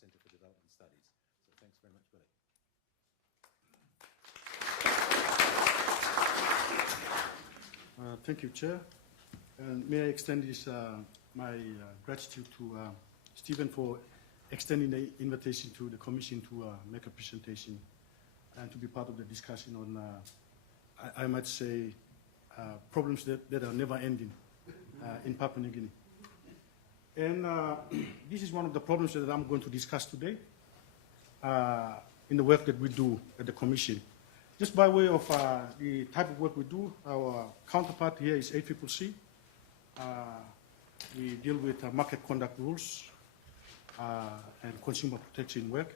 Center for Development Studies. So thanks very much, Billy. Thank you, Chair. And may I extend my gratitude to Stephen for extending the invitation to the Commission to make a presentation and to be part of the discussion on, I might say, problems that are never ending in Papua New Guinea. And this is one of the problems that I'm going to discuss today in the work that we do at the Commission. Just by way of the type of work we do, our counterpart here is ACCC. We deal with market conduct rules and consumer protection work.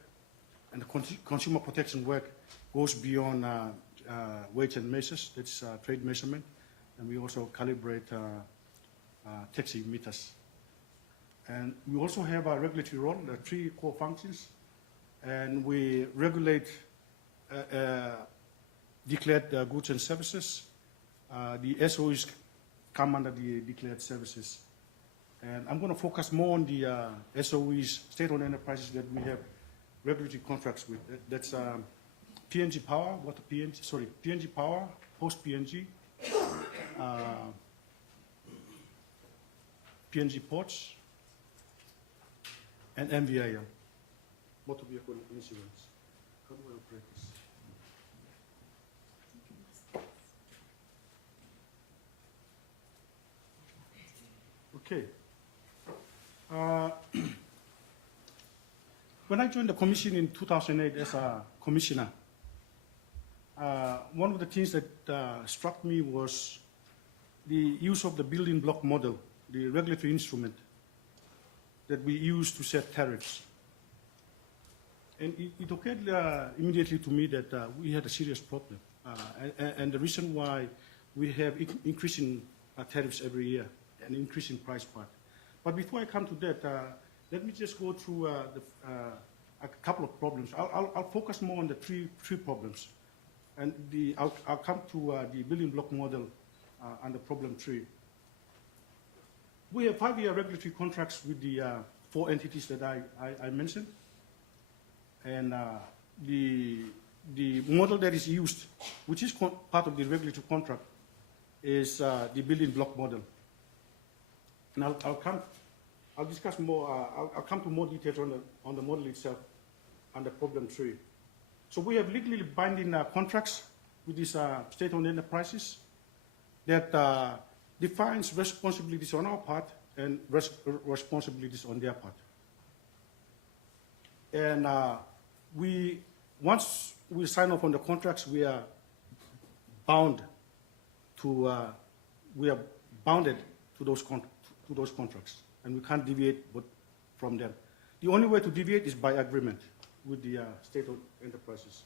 And the consumer protection work goes beyond weights and measures, that's trade measurement. And we also calibrate taxi meters. And we also have a regulatory role, the 3 core functions. And we regulate declared goods and services. The SOEs come under the declared services. And I'm going to focus more on the SOEs, state-owned enterprises that we have regulatory contracts with. That's PNG Power, PNG Power, Post PNG, PNG Ports, and MVIL, motor vehicle insurance. How do I operate this? Okay. When I joined the Commission in 2008 as a commissioner, one of the things that struck me was the use of the building block model, the regulatory instrument that we use to set tariffs. And it occurred immediately to me that we had a serious problem. And the reason why we have increasing tariffs every year, an increasing price part. But before I come to that, let me just go through a couple of problems. I'll focus more on the three problems. And I'll come to the building block model and the problem 3. We have 5-year regulatory contracts with the 4 entities that I mentioned. And the model that is used, which is part of the regulatory contract, is the building block model. And I'll discuss more. I'll come to more details on the model itself and the problem 3. So we have legally binding contracts with these state-owned enterprises that defines responsibilities on our part and responsibilities on their part. And once we sign off on the contracts, we are bounded to those contracts, and we can't deviate from them. The only way to deviate is by agreement with the state-owned enterprises.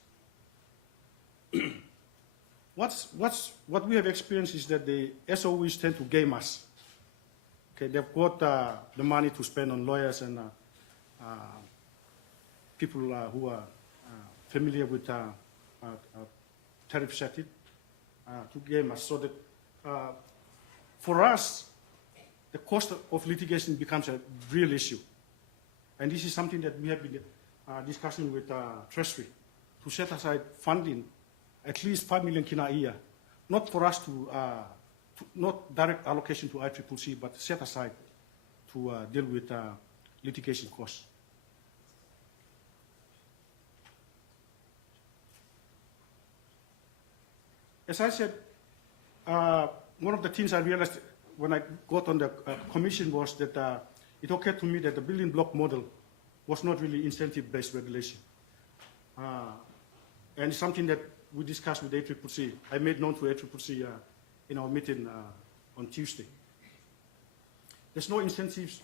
What we have experienced is that the SOEs tend to game us. Okay, they've got the money to spend on lawyers and people who are familiar with tariff setting to game us. So that for us, the cost of litigation becomes a real issue. And this is something that we have been discussing with Treasury to set aside funding, at least 5 million kina a year, not for us not direct allocation to ICCC, but set aside to deal with litigation costs. As I said, one of the things I realized when I got on the Commission was that it occurred to me that the building block model was not really incentive-based regulation. And something that we discussed with ACCC. I made known to ACCC in our meeting on Tuesday. There's no incentive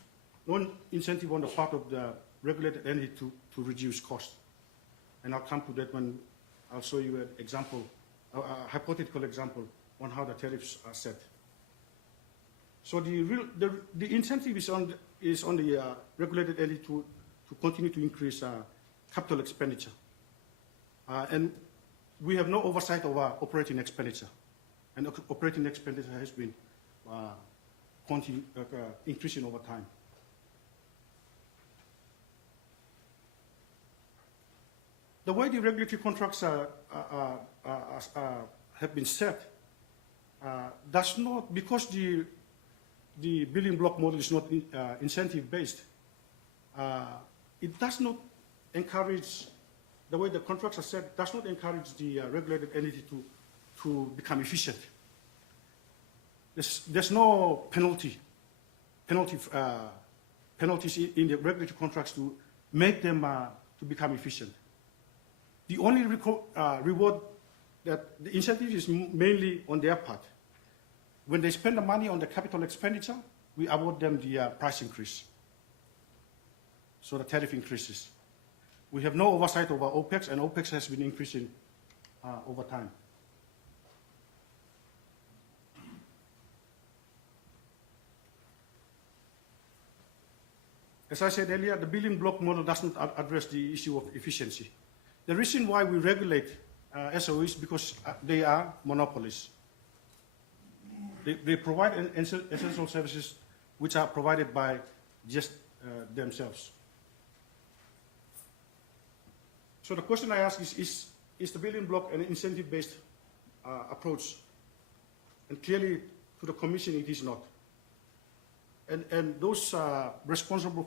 on the part of the regulated entity to reduce costs. And I'll come to that when I'll show you an example, a hypothetical example on how the tariffs are set. So the incentive is on the regulated entity to continue to increase capital expenditure. And we have no oversight over operating expenditure. And operating expenditure has been increasing over time. the way the regulatory contracts have been set does not, because the building block model is not incentive based, it does not encourage, the way the contracts are set, does not encourage the regulated entity to become efficient. There's no penalties in the regulatory contracts to make them to become efficient. The only reward that the incentive is mainly on their part. When they spend the money on the capital expenditure, we award them the price increase. So the tariff increases. We have no oversight over OPEX, and OPEX has been increasing over time. As I said earlier, the building block model does not address the issue of efficiency. The reason why we regulate SOEs is because they are monopolies. They provide essential services which are provided by just themselves. So the question I ask is the building block an incentive-based approach? And clearly, to the Commission, it is not. And those responsible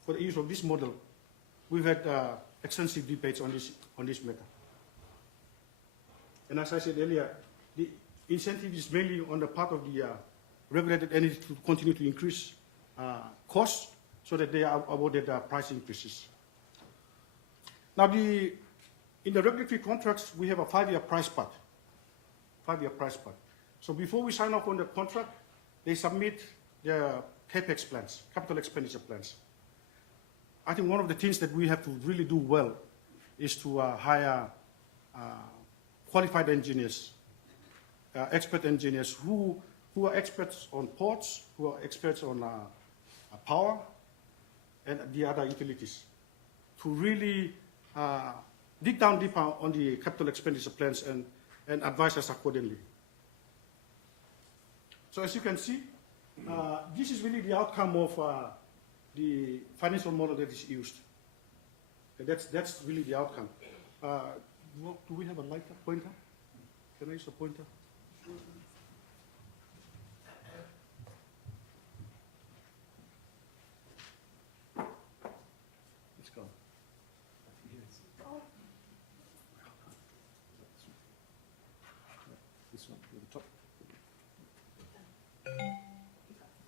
for the use of this model, we've had extensive debates on this matter. And as I said earlier, the incentive is mainly on the part of the regulated entity to continue to increase costs so that they are awarded price increases. Now, in the regulatory contracts, we have a 5-year price path. 5-year price path. So before we sign off on the contract, they submit their CAPEX plans, capital expenditure plans. I think one of the things that we have to really do well is to hire qualified engineers, expert engineers who are experts on ports, who are experts on power, and the other utilities, to really dig down deeper on the capital expenditure plans and advise us accordingly. So as you can see, this is really the outcome of the financial model that is used. That's really the outcome. Do we have a lighter pointer? Can I use a pointer? Let's go. This one, to the top.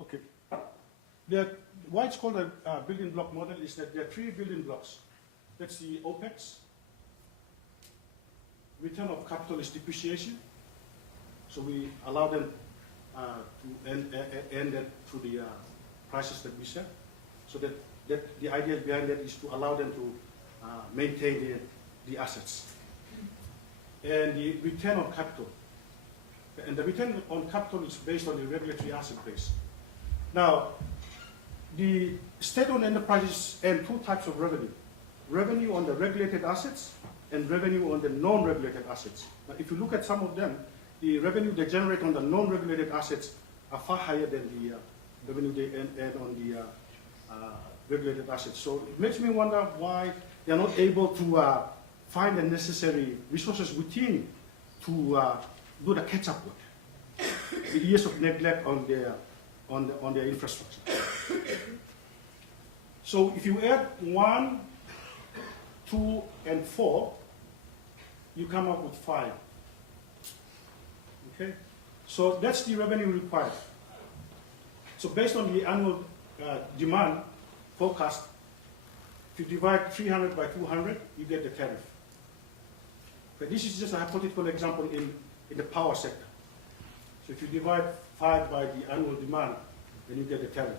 Okay. Why it's called a building block model is that there are 3 building blocks. That's the OPEX. Return of capital is depreciation. So we allow them to end that through the prices that we set. So that the idea behind that is to allow them to maintain the assets. And the return on capital. And the return on capital is based on the regulatory asset base. Now, the state-owned enterprises earn 2 types of revenue. Revenue on the regulated assets and revenue on the non-regulated assets. Now, if you look at some of them, the revenue they generate on the non-regulated assets are far higher than the revenue they earn on the regulated assets. So it makes me wonder why they are not able to find the necessary resources within to do the catch-up work. The years of neglect on their infrastructure. So if you add 1, 2, and 4, you come up with 5. Okay? So that's the revenue required. So based on the annual demand forecast, if you divide 300 by 200, you get the tariff. But this is just a hypothetical example in the power sector. So if you divide 5 by the annual demand, then you get the tariff.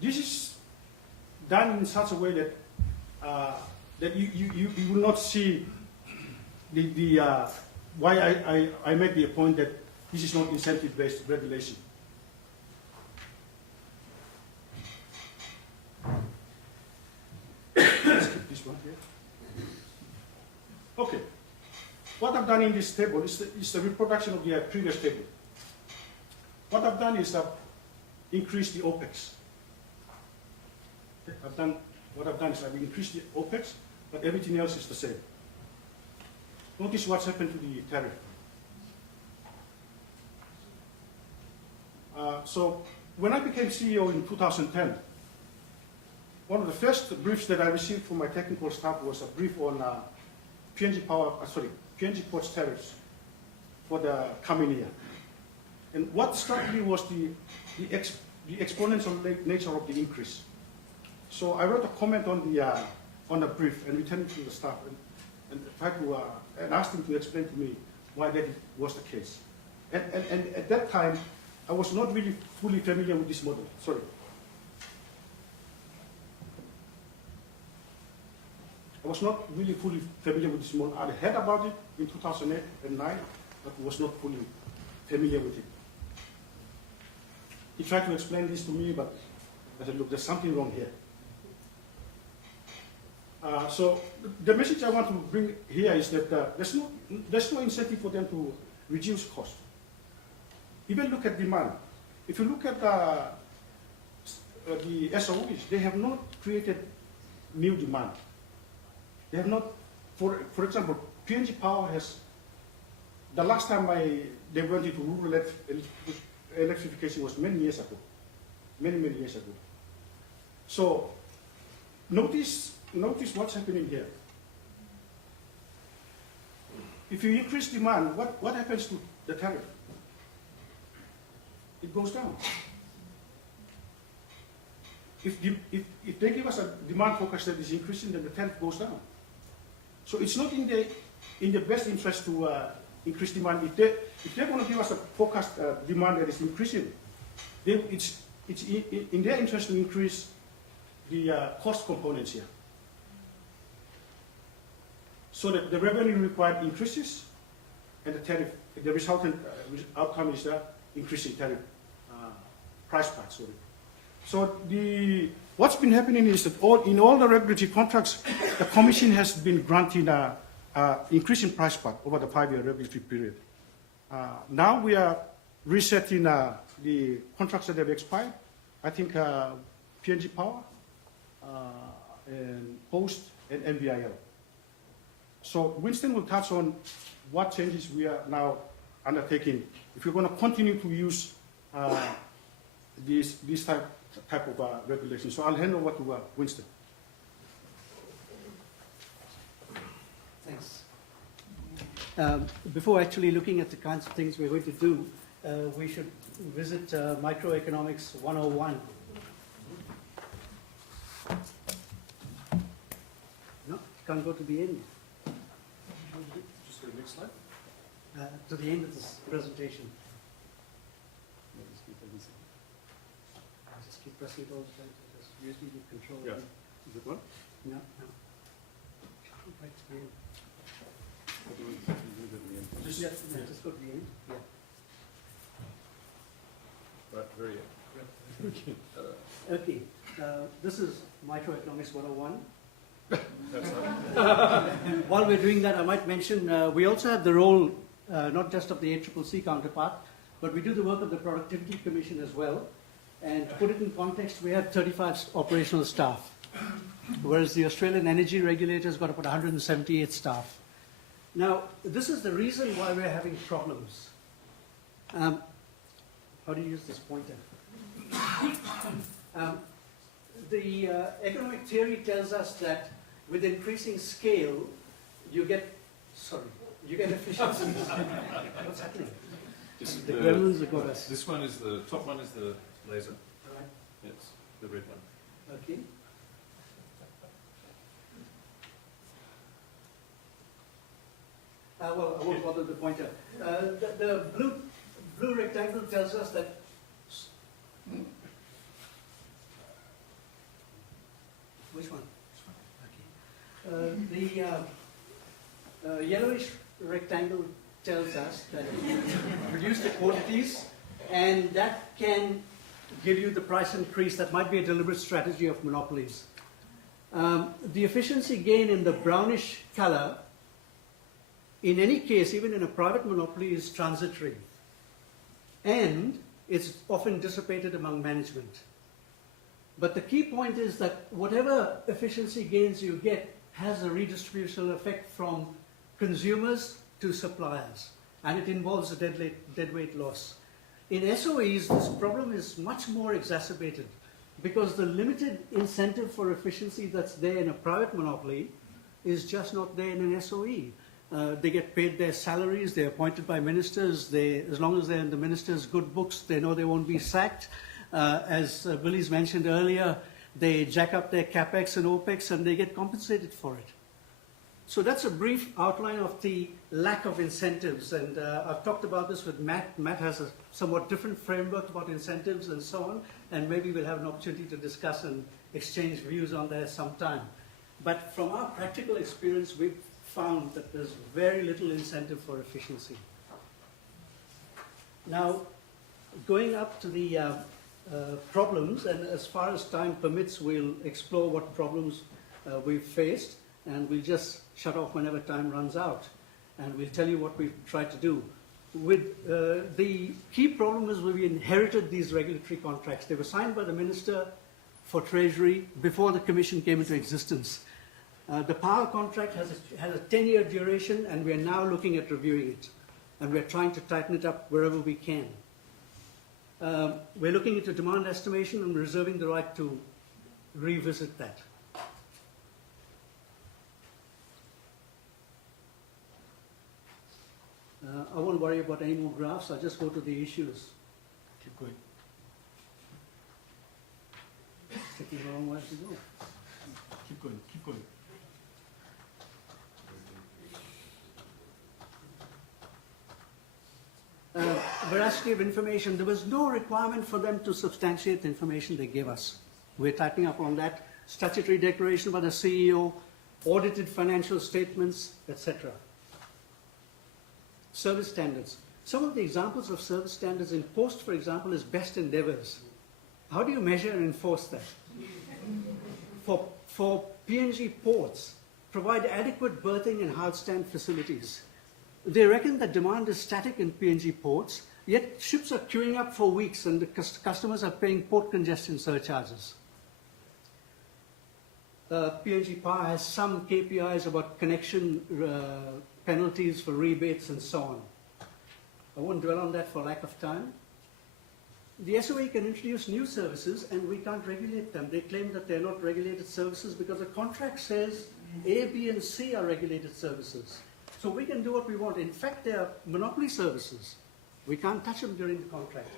This is done in such a way that that you will not see the why I made the point that this is not incentive-based regulation. Let's keep this one here. Okay. What I've done in this table is the reproduction of the previous table. What I've done is I've increased the OPEX. I've done what I've done is I've increased the OPEX, but everything else is the same. Notice what's happened to the tariff. So when I became CEO in 2010, one of the first briefs that I received from my technical staff was a brief on PNG Port's tariffs for the coming year. And what struck me was the exponential nature of the increase. So I wrote a comment on the brief and returned it to the staff and tried to and asked him to explain to me why that was the case. And at that time, I was not really fully familiar with this model. Sorry. I was not really fully familiar with this model. I had heard about it in 2008 and 2009, but was not fully familiar with it. He tried to explain this to me, but I said, look, there's something wrong here. So the message I want to bring here is that there's no incentive for them to reduce cost. Even look at demand. If you look at the SOEs, they have not created new demand. They have not, for example, PNG Power has, the last time they went into rural electrification was many years ago. Many years ago. So notice what's happening here. If you increase demand, what happens to the tariff? It goes down. If they give us a demand forecast that is increasing, then the tariff goes down. So it's not in the best interest to increase demand. If they're going to give us a forecast demand that is increasing, then it's in their interest to increase the cost components here, so that the revenue required increases, and the resultant outcome is the increasing tariff price part. Sorry. So what's been happening is that in all the regulatory contracts, the Commission has been granting increasing price part over the 5-year regulatory period. Now we are resetting the contracts that have expired. I think PNG Power, and Post, and NBIL. So Winston will touch on what changes we are now undertaking if we're going to continue to use this type of regulation. So I'll hand over to Winston. Thanks. Before actually looking at the kinds of things we're going to do, we should visit Microeconomics 101. No, can't go to the end. Just go to the next slide. To the end of this presentation. Just keep pressing it all the time. Just USB to control. Yeah. Is it one? No. Right to the end. Just go to the end. Yeah. Right, very end. Okay. This is Microeconomics 101. That's right. While we're doing that, I might mention we also have the role not just of the ACCC counterpart, but we do the work of the Productivity Commission as well. And to put it in context, we have 35 operational staff, whereas the Australian Energy Regulator has got about 178 staff. Now, this is the reason why we're having problems. How do you use this pointer? The economic theory tells us that with increasing scale, you get efficiencies. What's happening? The gremlins have got us. This one is the top one is the laser. Right. It's the red one. Okay. Well, I won't bother the pointer. The blue rectangle tells us that. Which one? Okay. The yellowish rectangle tells us that you reduce the quantities, and that can give you the price increase. That might be a deliberate strategy of monopolies. The efficiency gain in the brownish color, in any case, even in a private monopoly, is transitory. And it's often dissipated among management. But the key point is that whatever efficiency gains you get has a redistributional effect from consumers to suppliers, and it involves a deadweight loss. In SOEs, this problem is much more exacerbated because the limited incentive for efficiency that's there in a private monopoly is just not there in an SOE. They get paid their salaries, they're appointed by ministers, as long as they're in the minister's good books, they know they won't be sacked. As Billy's mentioned earlier, they jack up their capex and opex and they get compensated for it. So that's a brief outline of the lack of incentives, and I've talked about this with Matt. Matt has a somewhat different framework about incentives and so on, and maybe we'll have an opportunity to discuss and exchange views on that sometime. But from our practical experience, we've found that there's very little incentive for efficiency. Now, going up to the problems, and as far as time permits, we'll explore what problems we've faced, and we'll just shut off whenever time runs out, and we'll tell you what we've tried to do. With the key problem is we inherited these regulatory contracts. They were signed by the Minister for Treasury before the Commission came into existence. The power contract has a 10-year duration, and we're now looking at reviewing it, and we're trying to tighten it up wherever we can. We're looking into demand estimation and reserving the right to revisit that. I won't worry about any more graphs, I'll just go to the issues. Keep going. It's taking a long while to go. Keep going. Keep going. Veracity of information. There was no requirement for them to substantiate the information they gave us. We're tightening up on that. Statutory declaration by the CEO, audited financial statements, etc. Service standards. Some of the examples of service standards in post, for example, is best endeavors. How do you measure and enforce that? For PNG ports, provide adequate berthing and hard stand facilities. They reckon that demand is static in PNG ports, yet ships are queuing up for weeks and the customers are paying port congestion surcharges. PNG Power has some KPIs about connection penalties for rebates and so on. I won't dwell on that for lack of time. The SOE can introduce new services and we can't regulate them. They claim that they're not regulated services because the contract says A, B, and C are regulated services. So we can do what we want. In fact, they are monopoly services. We can't touch them during the contract.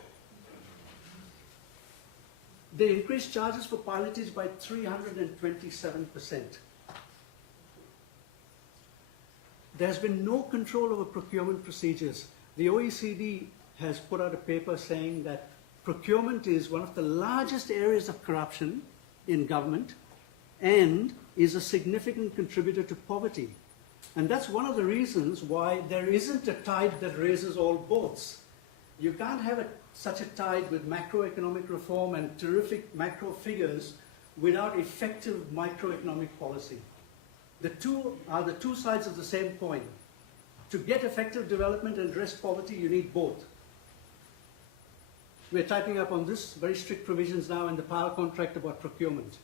They increased charges for pilotage by 327%. There's been no control over procurement procedures. The OECD has put out a paper saying that procurement is one of the largest areas of corruption in government and is a significant contributor to poverty. And that's one of the reasons why there isn't a tide that raises all boats. You can't have such a tide with macroeconomic reform and terrific macro figures without effective microeconomic policy. The two are the two sides of the same coin. To get effective development and address poverty, you need both. We're tightening up on this, very strict provisions now in the power contract about procurement.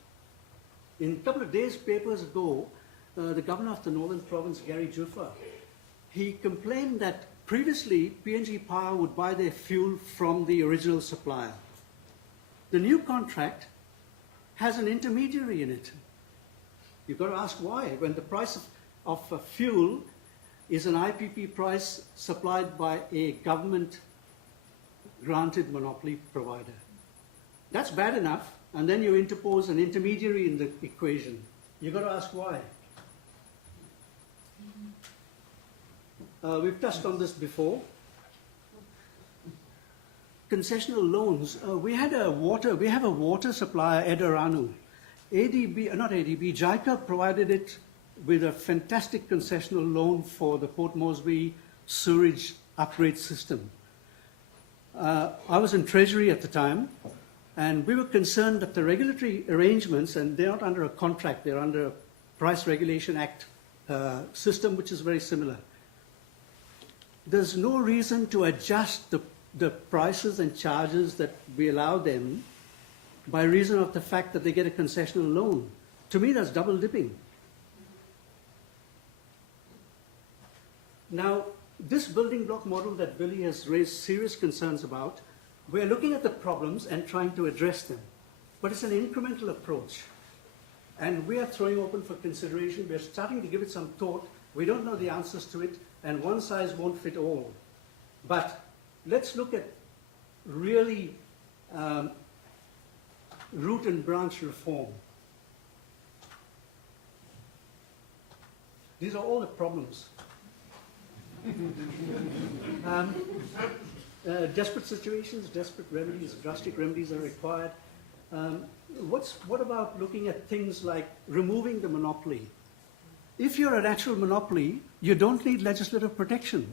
In a couple of days, papers ago, the governor of the Northern Province, Gary Juffa, he complained that previously PNG Power would buy their fuel from the original supplier. The new contract has an intermediary in it. You've got to ask why. When the price of fuel is an IPP price supplied by a government-granted monopoly provider. That's bad enough, and then you interpose an intermediary in the equation. You've got to ask why. We've touched on this before. Concessional loans. We have a water supplier, Edaranu. JICA provided it with a fantastic concessional loan for the Port Moresby sewage upgrade system. I was in Treasury at the time, and we were concerned that the regulatory arrangements, and they're not under a contract, they're under a Price Regulation Act system, which is very similar. There's no reason to adjust the prices and charges that we allow them by reason of the fact that they get a concessional loan. To me, that's double dipping. Now, this building block model that Billy has raised serious concerns about, we're looking at the problems and trying to address them. But it's an incremental approach. And we are throwing open for consideration. We're starting to give it some thought. We don't know the answers to it, and one size won't fit all. But let's look at really root and branch reform. These are all the problems. Desperate situations, desperate remedies, drastic remedies are required. What about looking at things like removing the monopoly? If you're an actual monopoly, you don't need legislative protection.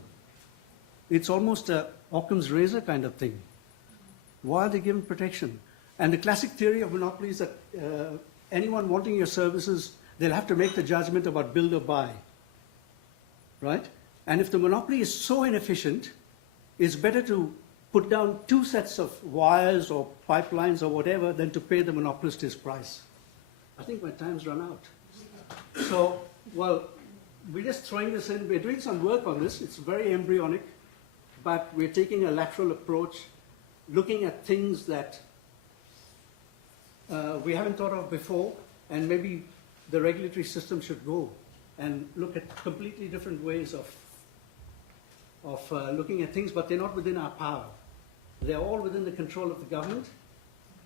It's almost a Occam's razor kind of thing. Why are they given protection? And the classic theory of monopoly is that anyone wanting your services, they'll have to make the judgment about build or buy, right? And if the monopoly is so inefficient, it's better to put down 2 sets of wires or pipelines or whatever than to pay the monopolist his price. I think my time's run out. So, well, we're just throwing this in. We're doing some work on this. It's very embryonic, but we're taking a lateral approach, looking at things that we haven't thought of before, and maybe the regulatory system should go and look at completely different ways of looking at things, but they're not within our power. They're all within the control of the government.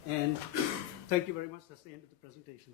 And thank you very much. That's the end of the presentation.